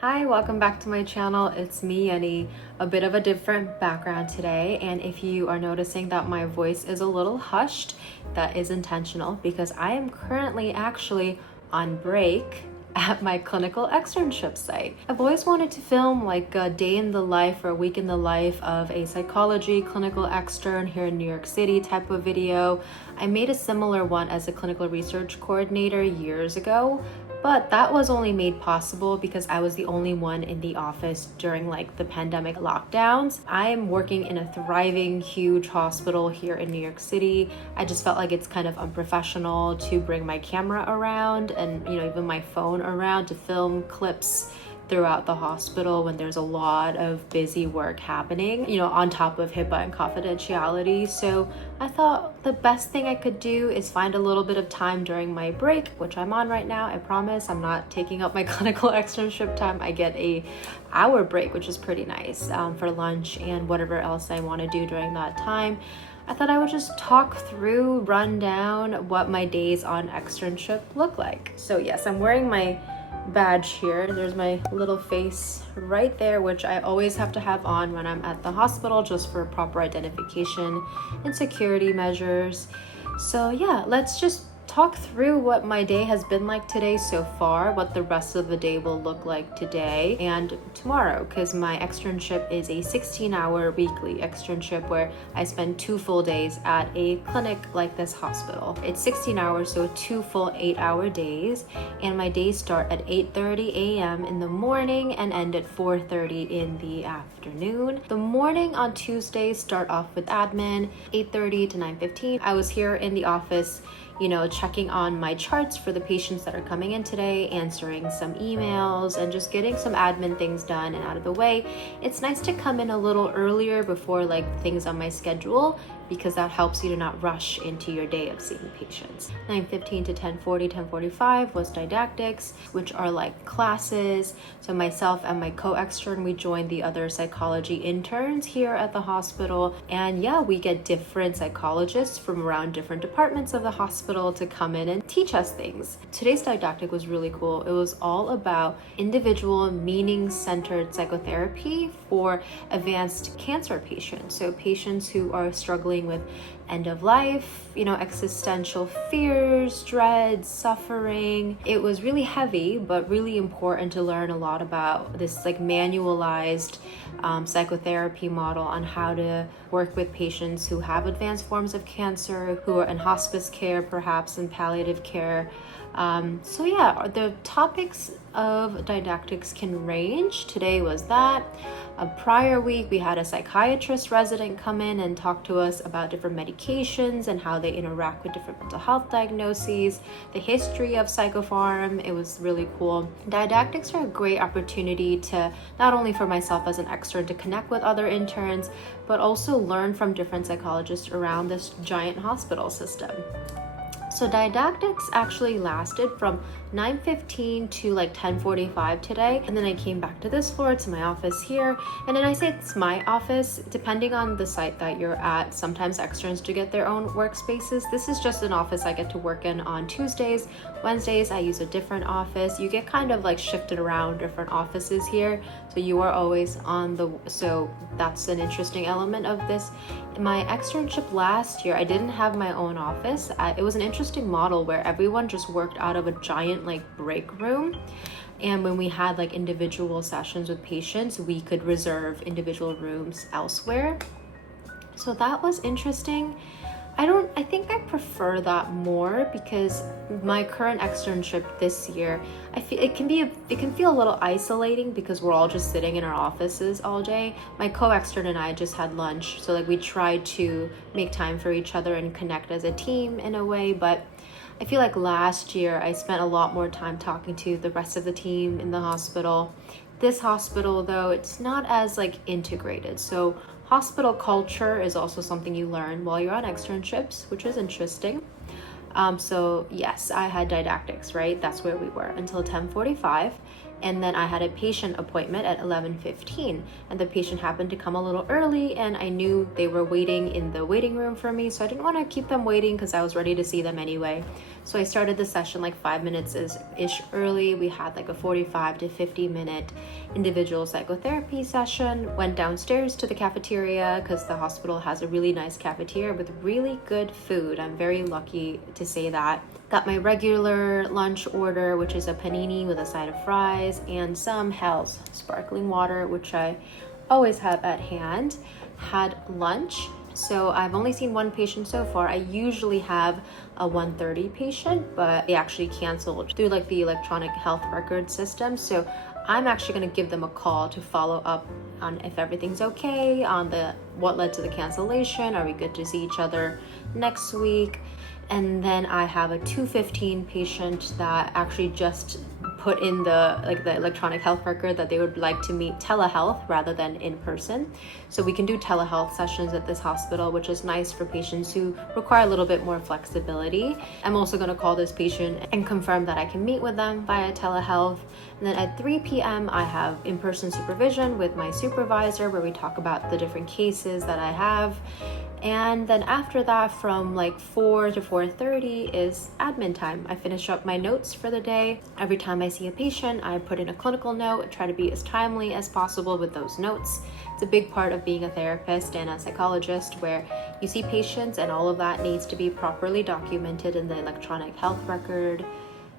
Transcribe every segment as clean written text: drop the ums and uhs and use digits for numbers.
Hi, welcome back to my channel. It's me, Yenny. A bit of a different background today, and if you are noticing that my voice is a little hushed, that is intentional because I am currently actually on break at my clinical externship site. I've always wanted to film like a day in the life or a week in the life of a psychology clinical extern here in New York City type of video. I made a similar one as a clinical research coordinator years ago, but that was only made possible because I was the only one in the office during like the pandemic lockdowns. I am working in a thriving, huge hospital here in New York City. I just felt like it's kind of unprofessional to bring my camera around and, even my phone around to film clips throughout the hospital when there's a lot of busy work happening, on top of HIPAA and confidentiality. So I thought the best thing I could do is find a little bit of time during my break, which I'm on right now. I promise I'm not taking up my clinical externship time. I get a hour break, which is pretty nice, for lunch and whatever else I want to do during that time. I thought I would just talk through, run down what my days on externship look like. So yes, I'm wearing my badge here. There's my little face right there, which I always have to have on when I'm at the hospital just for proper identification and security measures. So yeah, let's just talk through what my day has been like today so far, what the rest of the day will look like today and tomorrow, because my externship is a 16-hour weekly externship where I spend 2 full days at a clinic like this hospital. It's 16 hours, so 2 full 8-hour days, and my days start at 8:30 a.m. in the morning and end at 4:30 in the afternoon. The morning on Tuesdays start off with admin, 8:30 to 9:15. I was here in the office checking on my charts for the patients that are coming in today, answering some emails, and just getting some admin things done and out of the way. It's nice to come in a little earlier before things on my schedule, because that helps you to not rush into your day of seeing patients. 9:15 to 10:40, 10:45 was didactics, which are like classes. So myself and my co-extern, we joined the other psychology interns here at the hospital. And yeah, we get different psychologists from around different departments of the hospital to come in and teach us things. Today's didactic was really cool. It was all about individual meaning-centered psychotherapy for advanced cancer patients. So patients who are struggling with end of life, existential fears, dreads, suffering. It was really heavy, but really important to learn a lot about this manualized psychotherapy model on how to work with patients who have advanced forms of cancer, who are in hospice care, perhaps in palliative care. So yeah, the topics of didactics can range. Today was that. A prior week, we had a psychiatrist resident come in and talk to us about different medications and how they interact with different mental health diagnoses, the history of psychopharm. It was really cool. Didactics are a great opportunity to, not only for myself as an extern, to connect with other interns, but also learn from different psychologists around this giant hospital system. So didactics actually lasted from 9:15 to 10:45 today, and then I came back to this floor, to my office here. And then I say it's my office, depending on the site that you're at. Sometimes externs do get their own workspaces. This is just an office I get to work in on Tuesdays. Wednesdays I use a different office. You get kind of shifted around different offices here, so you are always so that's an interesting element of this. My externship last year, I didn't have my own office. It was an interesting model where everyone just worked out of a giant break room. And when we had individual sessions with patients, we could reserve individual rooms elsewhere. So that was interesting. I think I prefer that more because my current externship this year, I feel it can feel a little isolating because we're all just sitting in our offices all day. My co-extern and I just had lunch, so we tried to make time for each other and connect as a team in a way. But I feel like last year I spent a lot more time talking to the rest of the team in the hospital. This hospital, though, it's not as integrated. So hospital culture is also something you learn while you're on externships, which is interesting. So yes, I had didactics, right? That's where we were until 10:45. And then I had a patient appointment at 11:15, and the patient happened to come a little early, and I knew they were waiting in the waiting room for me, so I didn't want to keep them waiting because I was ready to see them anyway. So I started the session like 5 minutes ish early. We had like a 45 to 50-minute individual psychotherapy session. Went downstairs to the cafeteria because the hospital has a really nice cafeteria with really good food. I'm very lucky to say that. Got my regular lunch order, which is a panini with a side of fries and some Hell's sparkling water, which I always have at hand. Had lunch. So I've only seen one patient so far. I usually have a 1:30 patient, but they actually canceled through like the electronic health record system. So I'm actually going to give them a call to follow up on if everything's okay, on what led to the cancellation. Are we good to see each other next week? And then I have a 2:15 patient that actually just put in the electronic health record that they would like to meet telehealth rather than in person. So we can do telehealth sessions at this hospital, which is nice for patients who require a little bit more flexibility. I'm also going to call this patient and confirm that I can meet with them via telehealth. And then at 3 p.m. I have in-person supervision with my supervisor where we talk about the different cases that I have. And then after that, from like 4 to 4:30 is admin time. I finish up my notes for the day. Every time I see a patient, I put in a clinical note, try to be as timely as possible with those notes. It's a big part of being a therapist and a psychologist where you see patients and all of that needs to be properly documented in the electronic health record.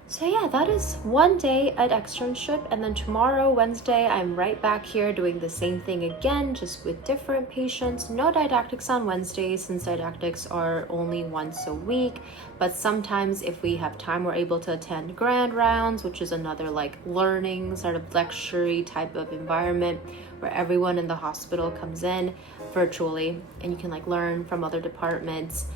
So yeah, that is one day at externship, and then tomorrow, Wednesday, I'm right back here doing the same thing again, just with different patients. No didactics on Wednesdays since didactics are only once a week, but sometimes if we have time, we're able to attend grand rounds, which is another like learning sort of lecture-y type of environment where everyone in the hospital comes in virtually and you can like learn from other departments.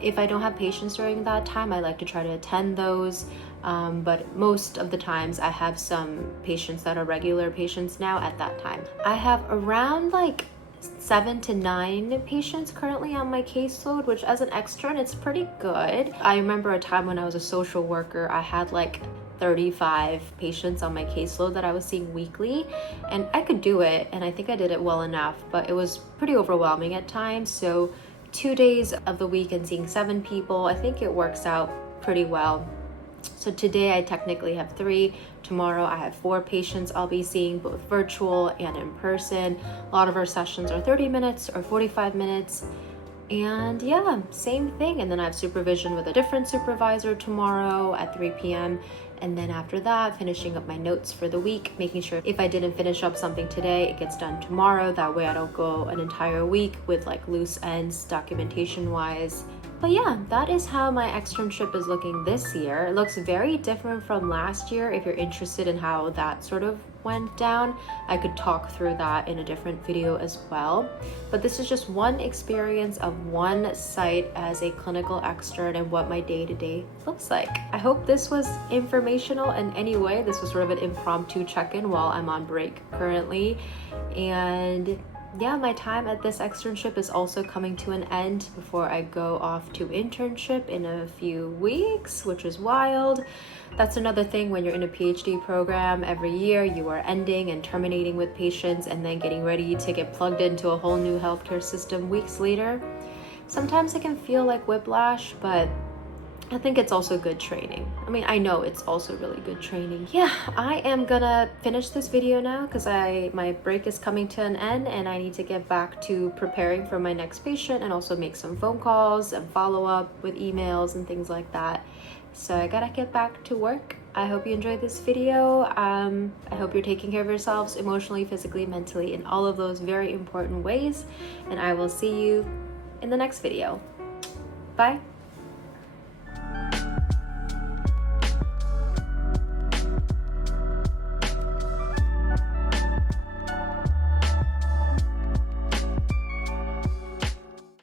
If I don't have patients during that time, I like to try to attend those. But most of the times I have some patients that are regular patients now at that time. I have around like 7 to 9 patients currently on my caseload, which as an extern, it's pretty good. I remember a time when I was a social worker, I had like 35 patients on my caseload that I was seeing weekly, and I could do it, and I think I did it well enough, but it was pretty overwhelming at times. So 2 days of the week and seeing 7 people, I think it works out pretty well. So today I technically have 3. Tomorrow I have 4 patients I'll be seeing, both virtual and in person. A lot of our sessions are 30 minutes or 45 minutes. And yeah, same thing. And then I have supervision with a different supervisor tomorrow at 3 p.m. And then after that, finishing up my notes for the week, making sure if I didn't finish up something today, it gets done tomorrow. That way I don't go an entire week with like loose ends documentation wise. But yeah, that is how my externship is looking this year. It looks very different from last year. If you're interested in how that sort of went down, I could talk through that in a different video as well. But this is just one experience of one site as a clinical extern and what my day-to-day looks like. I hope this was informational in any way. This was sort of an impromptu check-in while I'm on break currently. And yeah, my time at this externship is also coming to an end before I go off to internship in a few weeks, which is wild. That's another thing when you're in a PhD program. Every year you are ending and terminating with patients and then getting ready to get plugged into a whole new healthcare system weeks later. Sometimes it can feel like whiplash, but I think it's also good training. I mean, I know it's also really good training. Yeah, I am gonna finish this video now because my break is coming to an end and I need to get back to preparing for my next patient and also make some phone calls and follow up with emails and things like that. So I gotta get back to work. I hope you enjoyed this video. I hope you're taking care of yourselves emotionally, physically, mentally, in all of those very important ways. And I will see you in the next video. Bye.